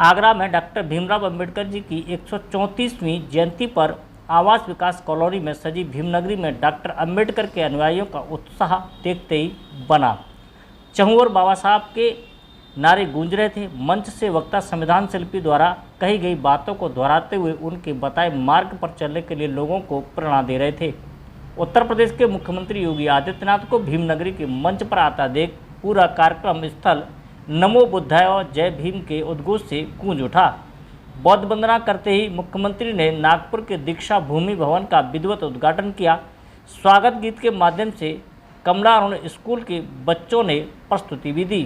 आगरा में डॉक्टर भीमराव अंबेडकर जी की 134वीं जयंती पर आवास विकास कॉलोनी में सजी भीमनगरी में डॉक्टर अंबेडकर के अनुयायियों का उत्साह देखते ही बना। चहुं ओर बाबा साहब के नारे गूंज रहे थे। मंच से वक्ता संविधान शिल्पी द्वारा कही गई बातों को दोहराते हुए उनके बताए मार्ग पर चलने के लिए लोगों को प्रेरणा दे रहे थे। उत्तर प्रदेश के मुख्यमंत्री योगी आदित्यनाथ को भीमनगरी के मंच पर आता देख पूरा कार्यक्रम स्थल नमो बुद्धाय और जय भीम के उद्घोष से गूंज उठा। बौद्ध वंदना करते ही मुख्यमंत्री ने नागपुर के दीक्षा भूमि भवन का विधिवत उद्घाटन किया। स्वागत गीत के माध्यम से कमला अरुण स्कूल के बच्चों ने प्रस्तुति भी दी।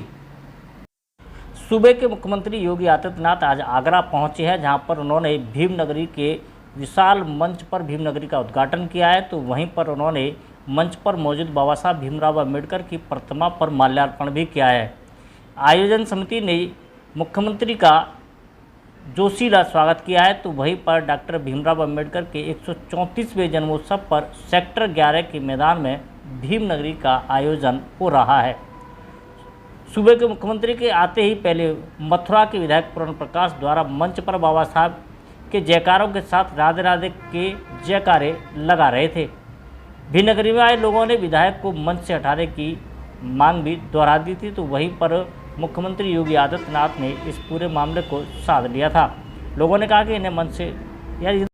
सूबे के मुख्यमंत्री योगी आदित्यनाथ आज आगरा पहुंचे हैं, जहां पर उन्होंने भीमनगरी के विशाल मंच पर भीमनगरी का उद्घाटन किया है। तो वहीं पर उन्होंने मंच पर मौजूद बाबा साहब भीमराव अंबेडकर की प्रतिमा पर माल्यार्पण भी किया है। आयोजन समिति ने मुख्यमंत्री का जोशीला स्वागत किया है। तो वहीं पर डॉक्टर भीमराव अंबेडकर के 134वें जन्मोत्सव पर सेक्टर 11 के मैदान में भीमनगरी का आयोजन हो रहा है। सूबे के मुख्यमंत्री के आते ही पहले मथुरा के विधायक पूर्ण प्रकाश द्वारा मंच पर बाबा साहब के जयकारों के साथ राधे राधे के जयकारे लगा रहे थे। भीमनगरी में आए लोगों ने विधायक को मंच से हटाने की मांग भी दोहरा दी थी। तो वहीं पर मुख्यमंत्री योगी आदित्यनाथ ने इस पूरे मामले को साध लिया था। लोगों ने कहा कि इन्हें मंच से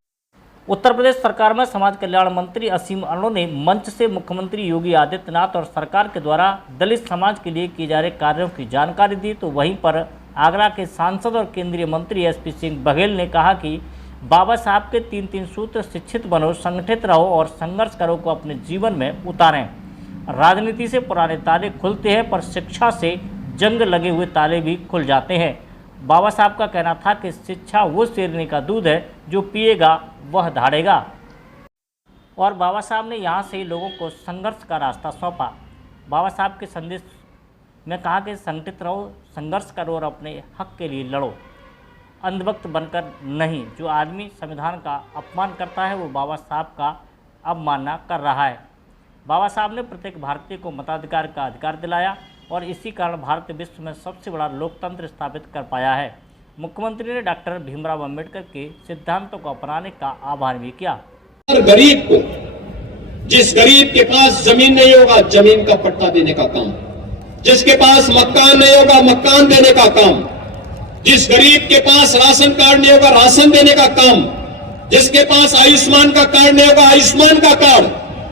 उत्तर प्रदेश सरकार में समाज कल्याण मंत्री असीम अरुण ने मंच से मुख्यमंत्री योगी आदित्यनाथ और सरकार के द्वारा दलित समाज के लिए किए जा रहे कार्यों की जानकारी दी। तो वहीं पर आगरा के सांसद और केंद्रीय मंत्री एसपी सिंह बघेल ने कहा कि बाबा साहब के 3 सूत्र शिक्षित बनो, संगठित रहो और संघर्ष करो को अपने जीवन में उतारें। राजनीति से पुराने ताले खुलते हैं, पर शिक्षा से जंग लगे हुए ताले भी खुल जाते हैं। बाबा साहब का कहना था कि शिक्षा वो शेरनी का दूध है, जो पिएगा वह धाड़ेगा। और बाबा साहब ने यहाँ से ही लोगों को संघर्ष का रास्ता सौंपा। बाबा साहब के संदेश में कहा कि संगठित रहो, संघर्ष करो और अपने हक के लिए लड़ो, अंधभक्त बनकर नहीं। जो आदमी संविधान का अपमान करता है वो बाबा साहब का अवमानना कर रहा है। बाबा साहब ने प्रत्येक भारतीय को मताधिकार का अधिकार दिलाया और इसी कारण भारत विश्व में सबसे बड़ा लोकतंत्र स्थापित कर पाया है। मुख्यमंत्री ने डॉक्टर भीमराव अंबेडकर के सिद्धांतों को अपनाने का आह्वान भी किया। गरीब को, जिस गरीब के पास जमीन नहीं होगा, जमीन का पट्टा देने का काम, जिसके पास मकान नहीं होगा, मकान देने का काम, जिस गरीब के पास राशन कार्ड नहीं होगा, राशन देने का काम, जिसके पास आयुष्मान का कार्ड नहीं होगा, आयुष्मान का कार्ड,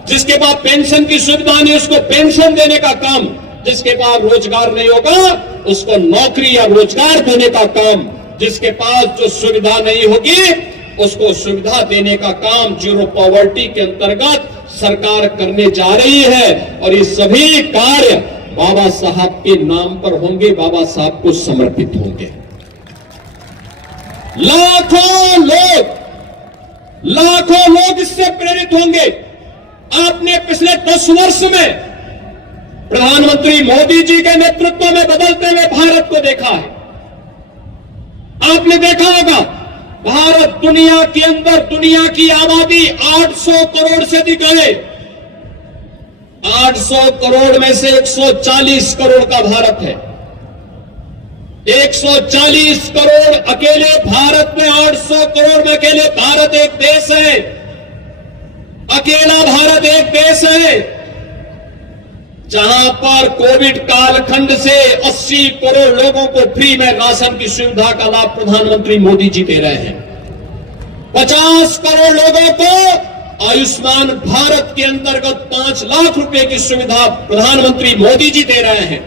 जिसके पास पेंशन की सुविधा नहीं उसको पेंशन देने का काम, जिसके पास रोजगार नहीं होगा उसको नौकरी या रोजगार देने का काम, जिसके पास जो सुविधा नहीं होगी उसको सुविधा देने का काम जीरो पॉवर्टी के अंतर्गत सरकार करने जा रही है। और ये सभी कार्य बाबा साहब के नाम पर होंगे, बाबा साहब को समर्पित होंगे। लाखों लोग इससे प्रेरित होंगे। आपने पिछले 10 वर्ष में प्रधानमंत्री मोदी जी के नेतृत्व में बदलते हुए भारत को देखा है। आपने देखा होगा भारत दुनिया के अंदर, दुनिया की आबादी 800 करोड़ से अधिक है। 800 करोड़ में से 140 करोड़ का भारत है। 140 करोड़ अकेले भारत में, 800 करोड़ में अकेले भारत एक देश है। अकेला भारत एक देश है जहां पर कोविड कालखंड से 80 करोड़ लोगों को फ्री में राशन की सुविधा का लाभ प्रधानमंत्री मोदी जी दे रहे हैं। 50 करोड़ लोगों को आयुष्मान भारत के अंतर्गत 5 लाख रुपए की सुविधा प्रधानमंत्री मोदी जी दे रहे हैं।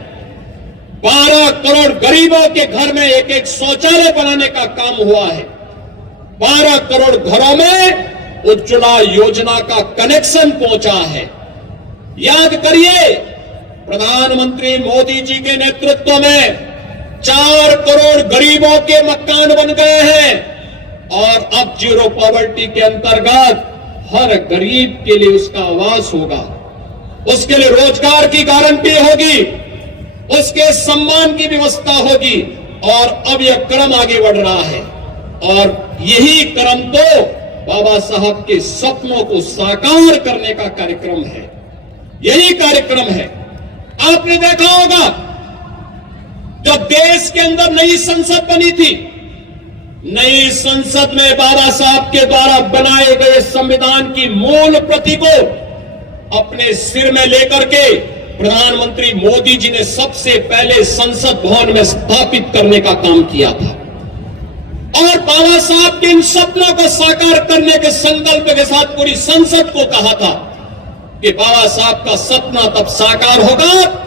12 करोड़ गरीबों के घर में एक शौचालय बनाने का काम हुआ है। 12 करोड़ घरों में उज्ज्वला योजना का कनेक्शन पहुंचा है। याद करिए, प्रधानमंत्री मोदी जी के नेतृत्व में 4 करोड़ गरीबों के मकान बन गए हैं और अब जीरो पॉवर्टी के अंतर्गत हर गरीब के लिए उसका आवास होगा, उसके लिए रोजगार की गारंटी होगी, उसके सम्मान की व्यवस्था होगी। और अब यह क्रम आगे बढ़ रहा है और यही क्रम तो बाबा साहब के सपनों को साकार करने का कार्यक्रम है। यही कार्यक्रम है। आपने देखा होगा जब देश के अंदर नई संसद बनी थी नई संसद में बाबा साहब के द्वारा बनाए गए संविधान की मूल प्रति को अपने सिर में लेकर के प्रधानमंत्री मोदी जी ने सबसे पहले संसद भवन में स्थापित करने का काम किया था और बाबा साहब के इन सपनों को साकार करने के संकल्प के साथ पूरी संसद को कहा था कि बाबा साहब का सपना तब साकार होगा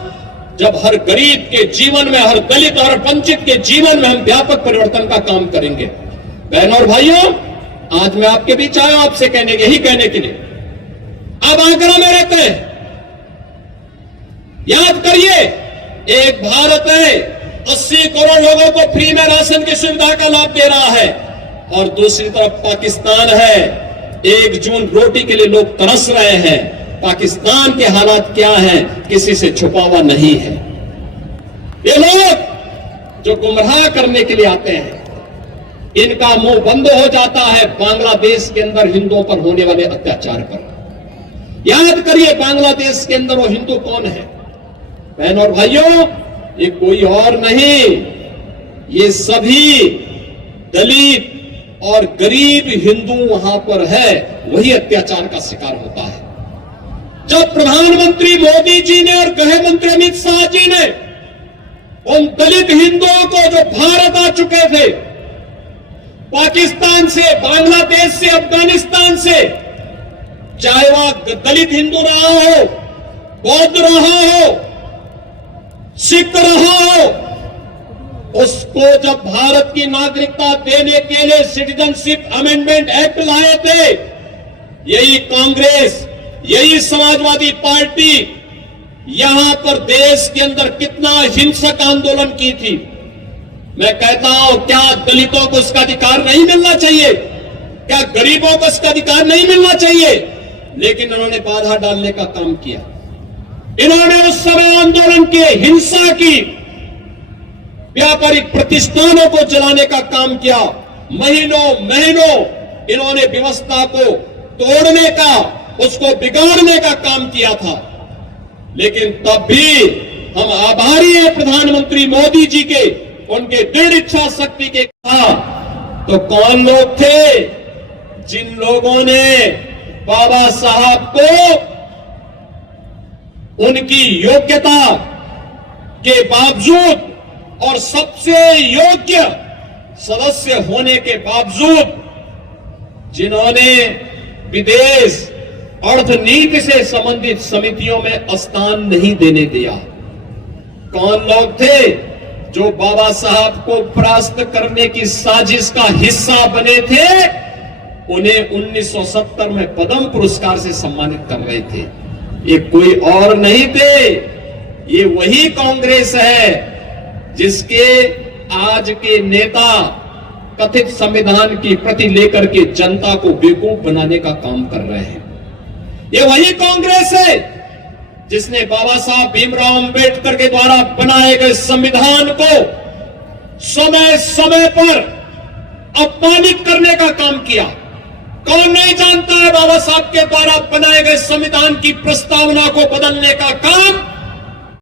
जब हर गरीब के जीवन में, हर दलित और वंचित के जीवन में हम व्यापक परिवर्तन का काम करेंगे। बहनों और भाइयों, आज मैं आपके बीच आया आपसे यही कहने के लिए, आप आगरा में रहते हैं, याद करिए, एक भारत है 80 करोड़ लोगों को फ्री में राशन की सुविधा का लाभ दे रहा है और दूसरी तरफ पाकिस्तान है, 1 जून रोटी के लिए लोग तरस रहे हैं। पाकिस्तान के हालात क्या हैं, किसी से छुपा हुआ नहीं है। ये लोग जो गुमराह करने के लिए आते हैं, इनका मुंह बंद हो जाता है बांग्लादेश के अंदर हिंदुओं पर होने वाले अत्याचार पर। याद करिए, बांग्लादेश के अंदर वो हिंदू कौन है? बहनों और भाइयों, ये कोई और नहीं, ये सभी दलित और गरीब हिंदू वहां पर है, वही अत्याचार का शिकार होता है। जब प्रधानमंत्री मोदी जी ने और गृह मंत्री अमित शाह जी ने उन दलित हिंदुओं को जो भारत आ चुके थे, पाकिस्तान से, बांग्लादेश से, अफगानिस्तान से, चाहे वह दलित हिंदू रहा हो, बौद्ध रहा हो, सिख रहा हो, उसको जब भारत की नागरिकता देने के लिए सिटीजनशिप अमेंडमेंट एक्ट लाए थे, यही कांग्रेस, यही समाजवादी पार्टी यहां पर देश के अंदर कितना हिंसक आंदोलन की थी। मैं कहता हूं, क्या दलितों को इसका अधिकार नहीं मिलना चाहिए? क्या गरीबों को इसका अधिकार नहीं मिलना चाहिए? लेकिन उन्होंने बाधा डालने का काम किया। इन्होंने उस समय आंदोलन किए, हिंसा की, व्यापारिक प्रतिष्ठानों को जलाने का काम किया। महीनों महीनों इन्होंने व्यवस्था को तोड़ने का, उसको बिगाड़ने का काम किया था। लेकिन तब भी हम आभारी हैं प्रधानमंत्री मोदी जी के, उनके दृढ़ इच्छा शक्ति के। तो कौन लोग थे जिन लोगों ने बाबा साहब को उनकी योग्यता के बावजूद और सबसे योग्य सदस्य होने के बावजूद, जिन्होंने विदेश अर्थनीति से संबंधित समितियों में स्थान नहीं देने दिया? कौन लोग थे जो बाबा साहब को परास्त करने की साजिश का हिस्सा बने थे? उन्हें 1970 में पद्म पुरस्कार से सम्मानित कर रहे थे। ये कोई और नहीं थे, ये वही कांग्रेस है जिसके आज के नेता कथित संविधान की प्रति लेकर के जनता को बेवकूफ बनाने का काम कर रहे हैं। ये वही कांग्रेस है जिसने बाबा साहब भीमराव अंबेडकर के द्वारा बनाए गए संविधान को समय समय पर अपमानित करने का काम किया। कौन नहीं जानता है बाबा साहब के द्वारा बनाए गए संविधान की प्रस्तावना को बदलने का काम